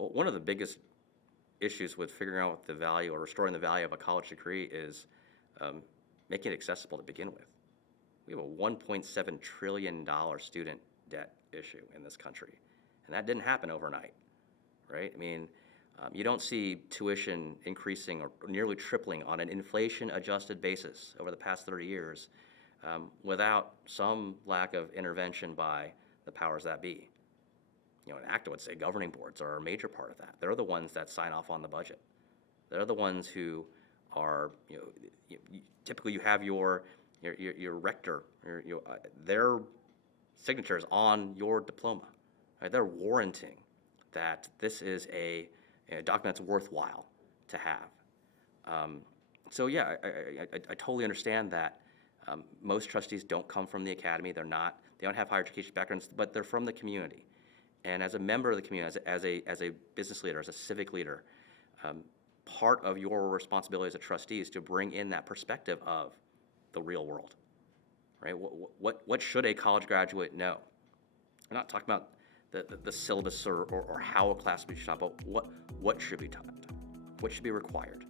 Well, one of the biggest issues with figuring out the value or restoring the value of a college degree is making it accessible to begin with. We have a $1.7 trillion student debt issue in this country, and that didn't happen overnight, right? I mean, you don't see tuition increasing or nearly tripling on an inflation-adjusted basis over the past 30 years without some lack of intervention by the powers that be. You know, in ACT, I would say governing boards are a major part of that. They're the ones that sign off on the budget. They're the ones who are, typically you have your rector, their signatures on your diploma. Right? They're warranting that this is a document that's worthwhile to have. So yeah, I totally understand that most trustees don't come from the academy. They don't have higher education backgrounds, but they're from the community. And as a member of the community, as a business leader, as a civic leader, part of your responsibility as a trustee is to bring in that perspective of the real world, right? What should a college graduate know? We're not talking about the syllabus or how a class should be taught, but what should be taught? What should be required?